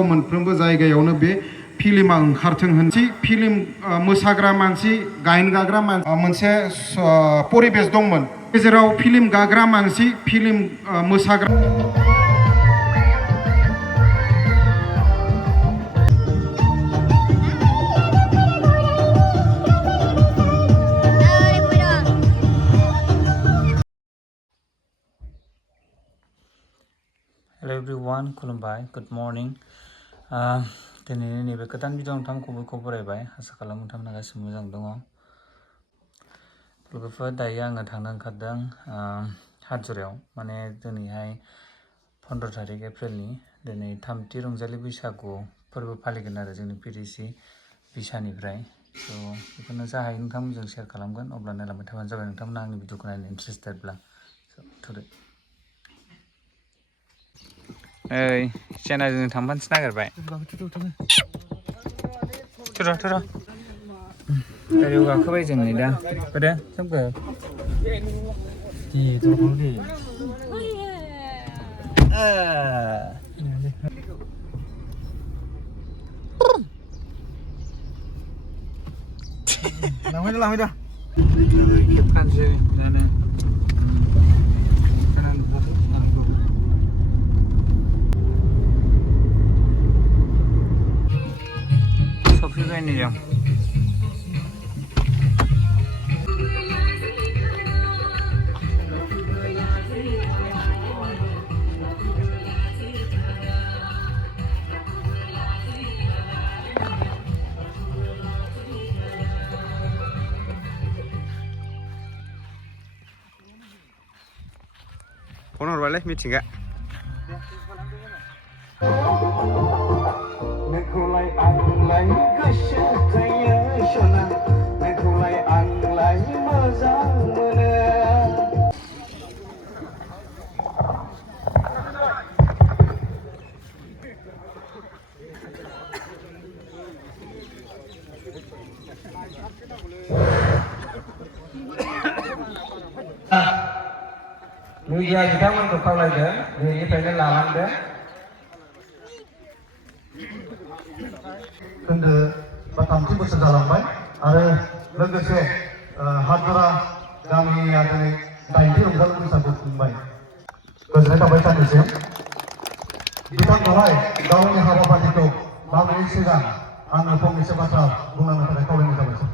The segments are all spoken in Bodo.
मोनफ्रोमबो जायगायावनो बे फिल्मा ओंखारथों होनसि फिल्म मोसाग्रा मानसि गायन गाग्रा मोनसे परिबेस दंमोन गेजेराव फिल्म गाग्रा मानसि फिल्म मोसाग्रा Hello everyone, खुलुमबाय, good morning. दिनैनि नैबे गोदान भिडिअ नोंथांमोनखौ बरायबाय, आसा खालामो नोंथांमोना गासिबो मोजां दङ। लोगोफोर दायो आङो थांनो ओंखारदों हाजुरायाव, माने दिनैहाय 15 तारिख एप्रिलनि दिनै थामथि रंजालि बैसागु फोरबो फालिगोन आरो जोंनि पिडिसि बिसानिफ्राय। स' बेखौनो जा हायो नोंथांमोनजों शेयार खालामगोन, अब्ला नायलांबाय थाबानो जाबाय नोंथांमोना आंनि भिडिअखौ नायनो इन्टारेस्टेडब्ला। थुदो। ओइ चेनाजों थांफानोसो नागिरबाय। थुर' गारियाव गाखोबाय जों नै दा। बोरो सोमखो? लांबाय दा। खेबखानोसै दानो। सफैबाय नै जों। फन हरबायलै मिथिंगा। नोंखौलाय आंलाय गोसो थैयो सना नोंखौलाय आंलाय मोजां मोनो। मिडिया बिथांमोनखौ खावलायदों बेनिफ्रायनो लालांदो। खोन्दो बा 30 बोसोर जालांबाय आरो लोगोसे हाजरा गामिया दिनै 9थि रंजालि बैसागु खुंबाय। गोजोननाय थाबाय सानैसिम। बिथांखौहाय गावनि हाबाफारिखौ माबोरै सिगां आङो फंनैसो बाथ्रा बुंलांनो थाखाय खावलायनाय जाबाय सार।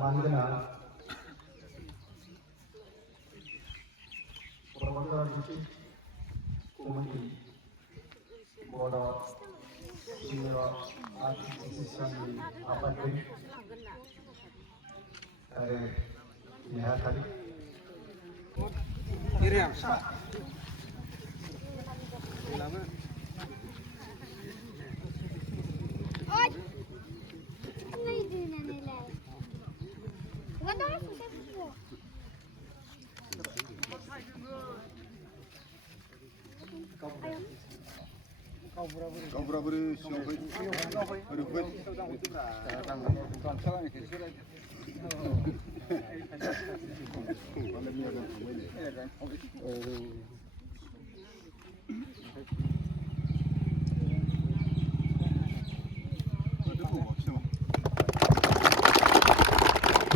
मानगोनां Promotor District Committee Board of Senior Association Apatri Nihakari Iriam Kau berapa siapa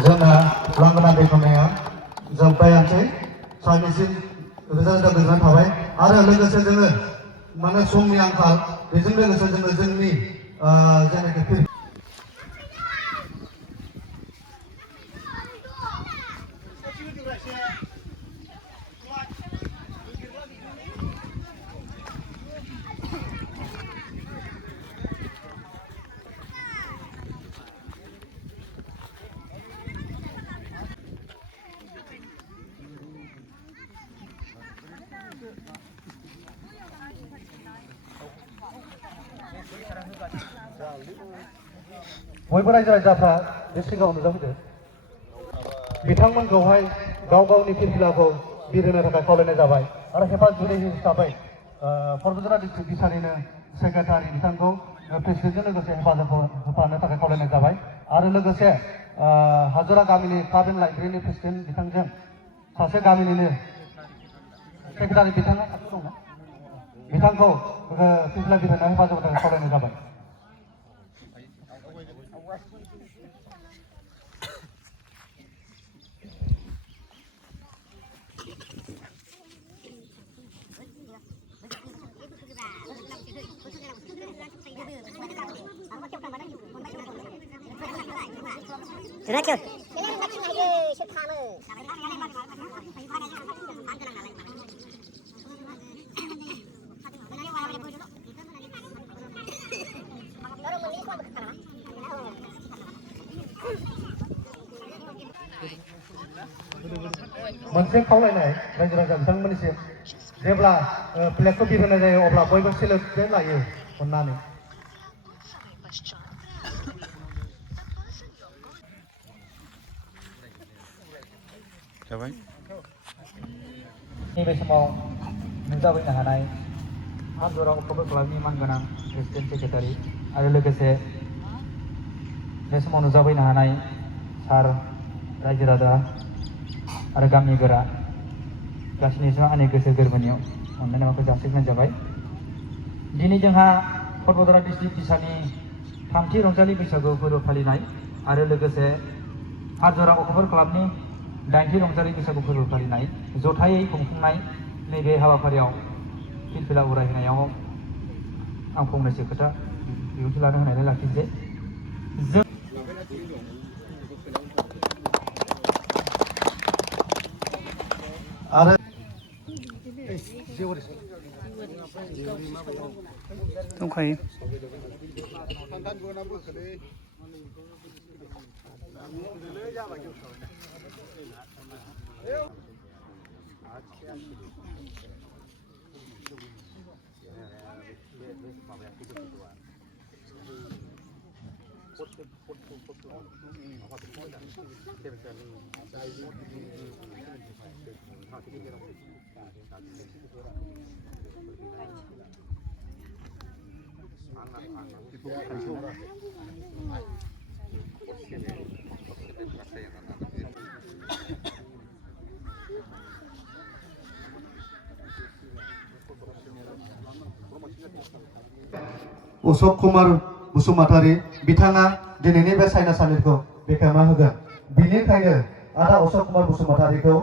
जोंना लांगोना बेखेवनाया जोब्बायानोसै सानैसिम रोजा गोजोननाय थाबाय आरो लोगोसे जोङो माने समनि आंखाल बेजों लोगोसे जोङो जोंनि जेनाखि बयबो रायजो राजाफ्रा बे सिगाङाव नुजाफैदो बिथांमोनखौहाय गाव गावनि फिरफिलाखौ बिरहोनो थाखाय खावलायनाय जाबाय आरो हेफाजाबगिरि हिसाबै परबतझारा डिस्ट्रिक्ट बिसानिनो सेक्रेटारि बिथांखौ प्रेसिडेन्टजों लोगोसे हेफाजाब होफानो थाखाय खावलायनाय जाबाय आरो लोगोसे हाजरा गामिनि क्लाब एन्ड लाइब्रेरिनि प्रेसिडेन्ट बिथांजों सासे गामिनिनो सेक्रेटारि बिथाङा खाथि दंना बिथांखौ फिरफिला बिरहोनायाव हेफाजाब होनो थाखाय खावलायनाय जाबाय। Terakhir. मोनसे खावलायनाय रायजो राजा बिथांमोननिसिम जेब्ला फ्लेगखौ बिरहोनाय जायो अब्ला बयबो सेलेब्रेट लायो अननानै। जाबाय नैबे समाव नुजाबैनो हानाय हाजरा अक्ट'बर क्लाबनि मानगोनां प्रेसिडेन्ट सेक्रेटारि आरो लोगोसे बे समाव नुजाबैनो हानाय सार रायजो राजा आरो गामि गोरा गासैनिसिम आंनि गोसो गोरबोनि अननाय माबाखौ जासिग्रोनाय जाबाय। दिनै जोंहा पर्बतझारा डिस्ट्रिक्ट बिसानि थामथि रंजालि बैसागु फोरबो फालिनाय आरो लोगोसे हाजरा अक्ट'बर क्लाबनि 8थि रंजालि बैसागु फोरबो फालिनाय जथायै खुंफुंनाय नैबे हाबाफारियाव फिरफिला उरायहोनायाव आं फंनैसो खोथा बिबुंथि लानो होनायलाय लाखिनोसै। जों आरो दंखायो अशोक कुमार बसुमतारी बिथाङा दिनैनि बे साइनासालिखौ बेखेवना होगोन। बिनिखायनो आदा अशोक कुमार बसुमतारीखौ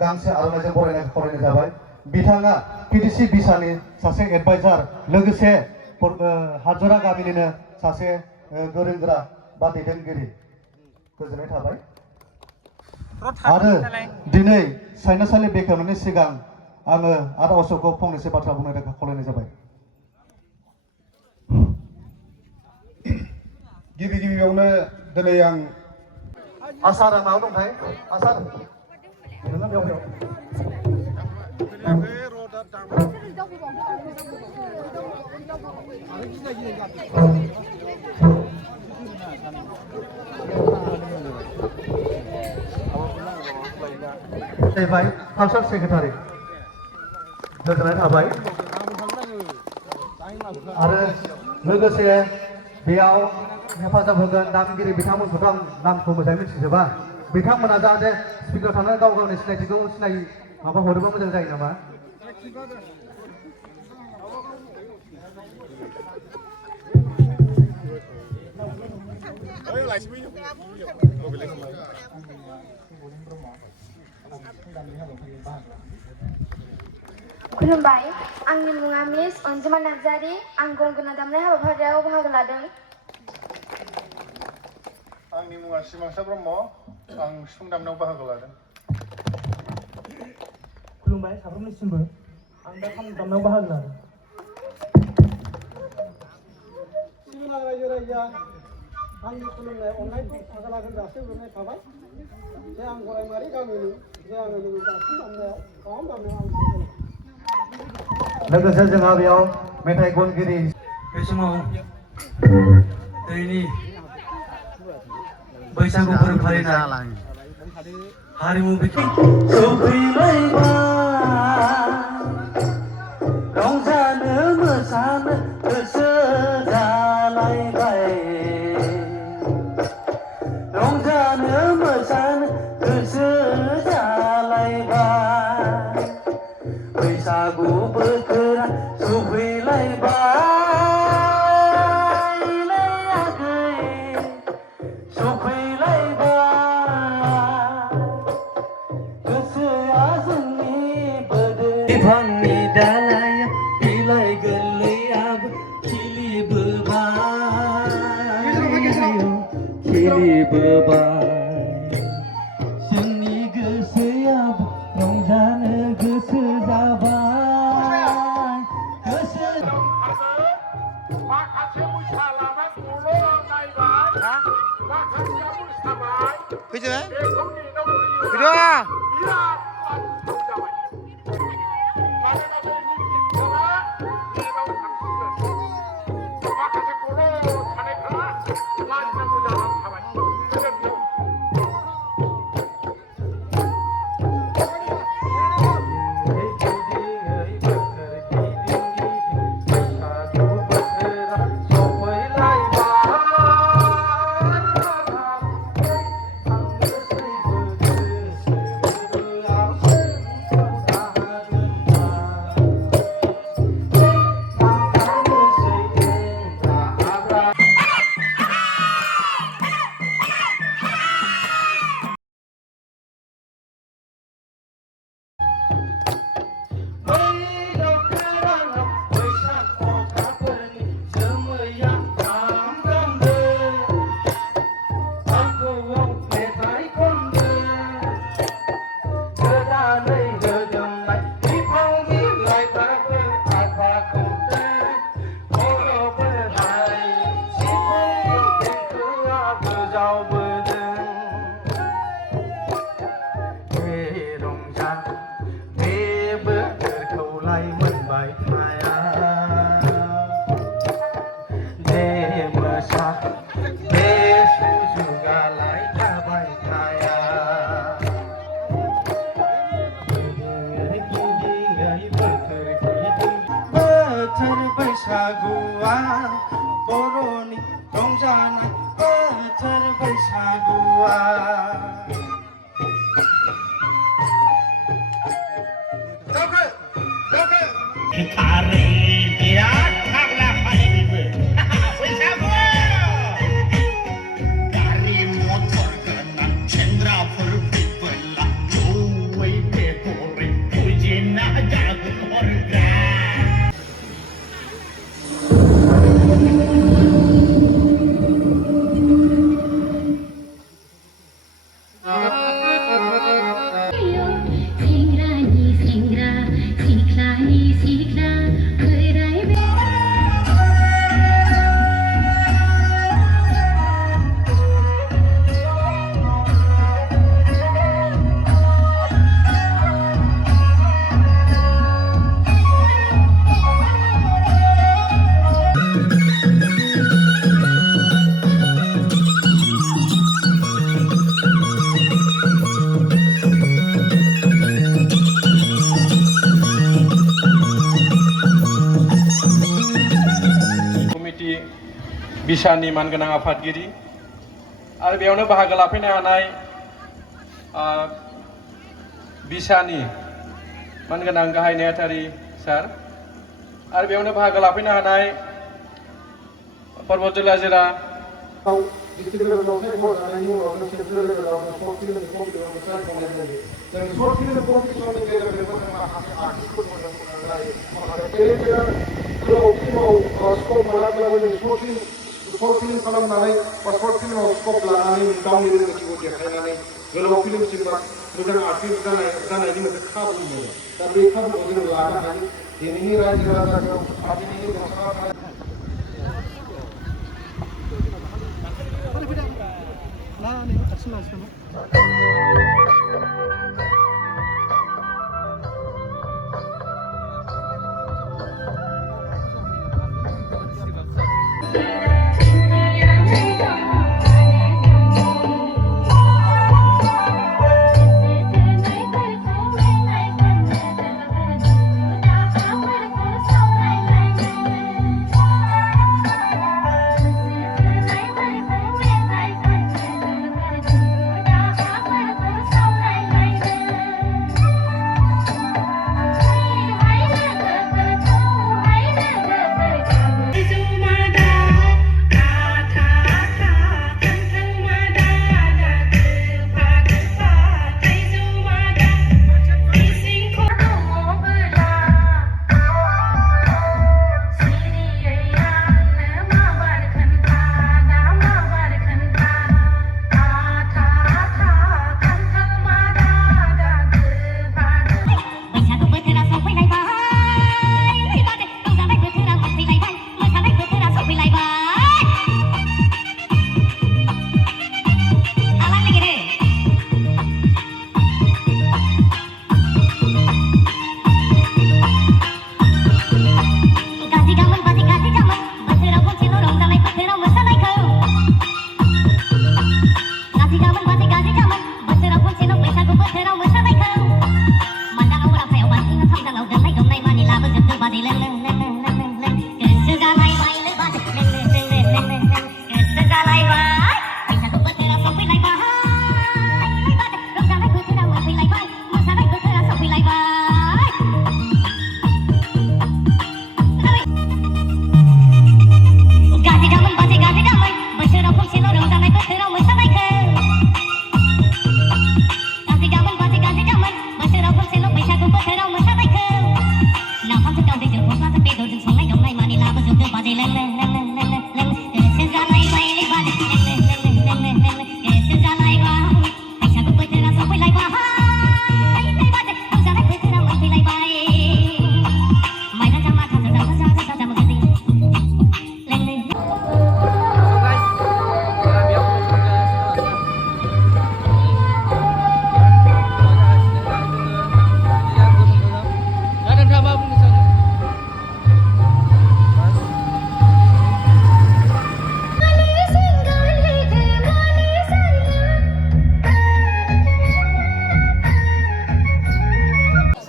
गांसे आर'नाइजों बरायनायखौ खावलायनाय जाबाय। बिथाङा पिडिसि बिसानि सासे एडभाइजार लोगोसे हाजरा गामिनिनो सासे गोरों गोरा बा दैदेनगिरि। गोजोननाय थाबाय। आरो दिनै साइनासालि बेखेवनायनि सिगां आङो आदा अशोकखौ फंनैसो बाथ्रा बुंनो थाखाय खावलायनाय जाबाय। गिबि गिबियावनो दिनै आं आसारा माबा दंथाय आसार नोङो बेयाव जाहैबाय कालचार सेक्रेटारि। गोजोननाय थाबाय। आरो लोगोसे बेयाव हेफाजाब होगोन दामगिरि बिथांमोनखौथ' आं नामखौ मोजाङै मिथिजोबा। बिथांमोना जाहाथे स्पिकाराव थानानै गाव गावनि सिनायथिखौ माबा हरोबा मोजां जायो नामा? खुलुमबाय, आंनि मुङा मिस अनजिमा नार्जारी। आं गंगोना दामनाय हाबाफारियाव बाहागो लादों। आंनि मुङा सिमांसा ब्रह्म। आं सिफुं दामनायाव बाहागो लादों। खुलुमबाय साफ्रोमनिसिमबो। आं दा खाम दामनायाव बाहागो लादों। सिबिनां रायजो राजा आंनि खुलुमनाय अननाय थाजालागोन जासिहरनाय थाबाय जे आं गरायमारि गामिनि जे आङो नैबे दामनायाव खाम दामनायाव आं लोगोसे जोंहा बेयाव मेथाइ खनगिरि बे समाव दिनैनि बैसागु फोरबो फालिनाय हारिमु रंजानो मोसानो गोसो जालायबाय रंजानो मोसानो गोसो जालायबाय बिफांनि दालाया बिलाइ गोरलैयाबो खिलिबोबाय जोंनि गोसोआबो रंजानो गोसो जाबाय गोसो बैसागुआ बर'नि रंजानाय बोथोर बैसागुआ बिसानि मानगोनां आफादगिरि आरो बेयावनो बाहागो लाफैनो हानाय बिसानि मानगोनां गाहाय नेहाथारि सार आरो बेयावनो बाहागो लाफैनो हानाय पर्बत जिल्ला जिरा शर्ट फिल्म खालामनानै बा शर्ट फिल्माव स्कप लानानै गावनि रोंगौथिखौ देखायनानै गोलाव फिल्मसिम बा मोजां आर्टिस्ट जानायनि मोनसे खाबु मोनो दा बे खाबुखौ जों लानो हायो दिनैनि रायजो राजाखौ दिनैनि Thank you.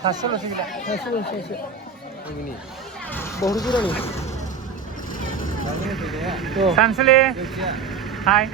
사슬로서 그래. 산슬리. 하이.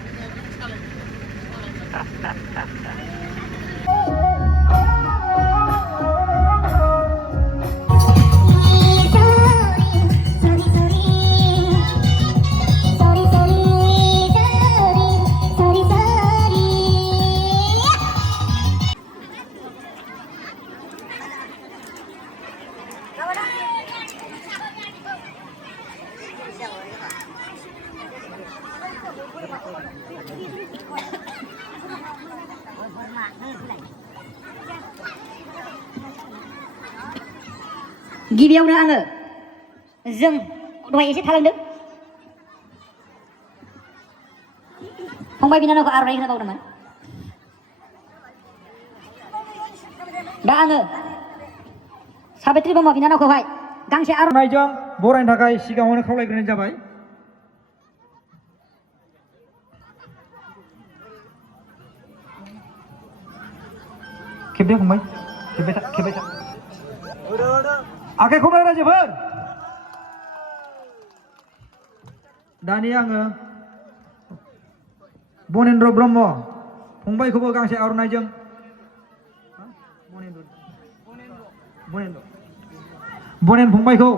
गिबियावनो आङो जों दहाय एसे थालांदों फंबाय बिनानावखौ आर'नाइ होनो बावदोंमोन दा आङो साबित्रि ब्रह्म बिनानावखौहाय गांसे आर'नाइजों बरायनो थाखाय सिगाङावनो खावलायग्रोनाय जाबाय खेबदे फंबाय खेबबाय था आखाइ खबलाय रायजोफोर दानिया आङो बनेन्द्र ब्रह्म फंबायखौबो गांसे आर'नाइजों बनेन फंबायखौ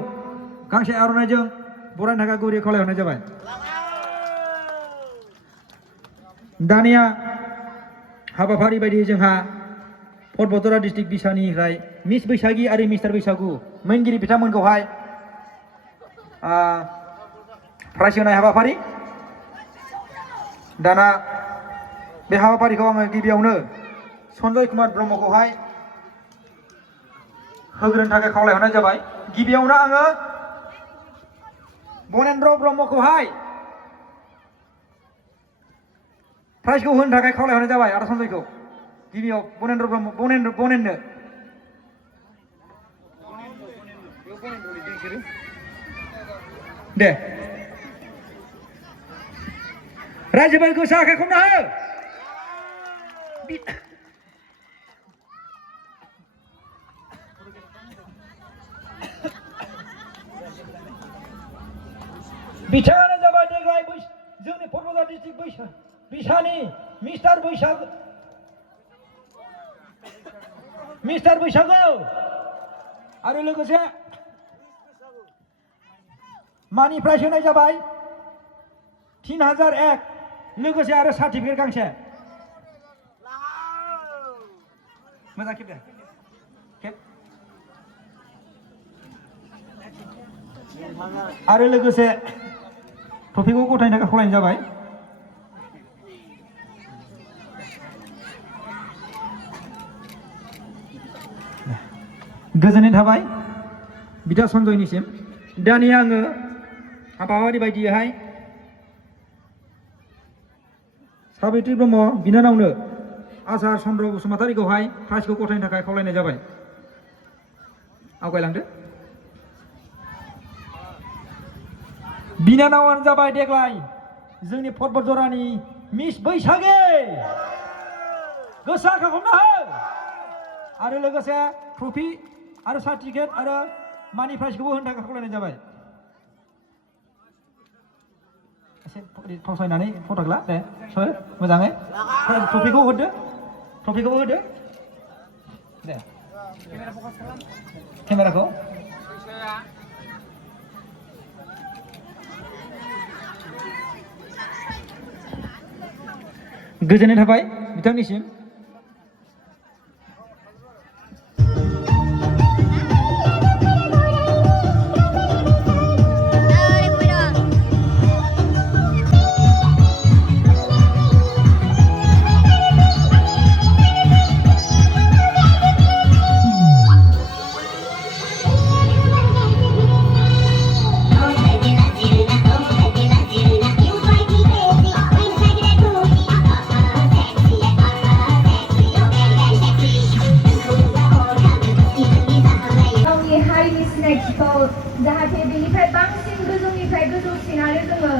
गांसे आर'नाइजों बरायनो थाखाय गुरै खावलायहरनाय जाबाय दानिया हाबाफारि बायदियै जोंहा पर्बतरा डिस्ट्रिक्ट बिसानिफ्राय मिस बैसागि आरो मिस्टार बैसागु मोनगिरि बिथांमोनखौहाय प्राइज होनाय हाबाफारि दाना बे हाबाफारिखौ आङो गिबियावनो सन्जय कुमार ब्रह्मखौहाय होग्रोनो थाखाय खावलायहरनाय जाबाय गिबियावनो आङो बनेन्द्र ब्रह्मखौहाय प्राइजखौ होनो थाखाय खावलायहरनाय जाबाय आदा सन्जयखौ गिबियाव बनेन्द्र ब्रह्म बनेननो दे रायजोफोर गोसा आखाइ खबना हो बिथाङानो जाबाय देग्लाय जोंनि पर्बतरा डिस्ट्रिक्ट बिसानि मिस्टार बैसागु आरो लोगोसे मानि प्राइज होनाय जाबाय 3001 लोगोसे आरो सार्टिफिकेट गांसे मोजां खेब दे खेब आरो लोगोसे ट्रफिखौ गथायनो थाखाय खावलायनाय जाबाय गोजोननाय थाबाय बिदा सन्जयनिसिम दानिया आङो हाबाफारि बायदियैहाय साबित्रि ब्रह्म बिनानावनो आसार चन्द्र बसुमतारीखौहाय प्राइजखौ गथायनो थाखाय खावलायनाय जाबाय आवगायलांदो बिनानावानो जाबाय देग्लाय जोंनि पर्बतजरानि मिस बैसागि गोसा खालामना हो आरो लोगोसे ट्रफि आरो सार्टिफिकेट आरो मानि प्राइजखौबो होनो थाखाय खावलायनाय जाबाय एसे फावसायनानै फट'ला दे सोर मोजाङै ट्रफिखौ होदो दे केमेराखौ गोजोननाय थाबाय बिथांनिसिम जाहाथे बेनिफ्राय बांसिन गोजौनिफ्राय गोजौसिन आरो जोङो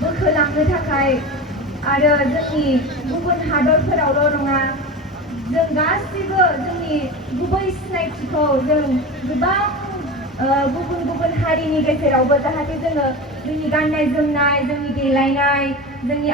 बोखोलांनो थाखाय आरो जोंनि गुबुन हादरफोरावल' नङा जों गासिबो जोंनि गुबै सिनायथिखौ जों गोबां गुबुन गुबुन हारिनि गेजेरावबो जाहाथे जोङो जोंनि गाननाय जोमनाय जोंनि देलायनाय जोंनि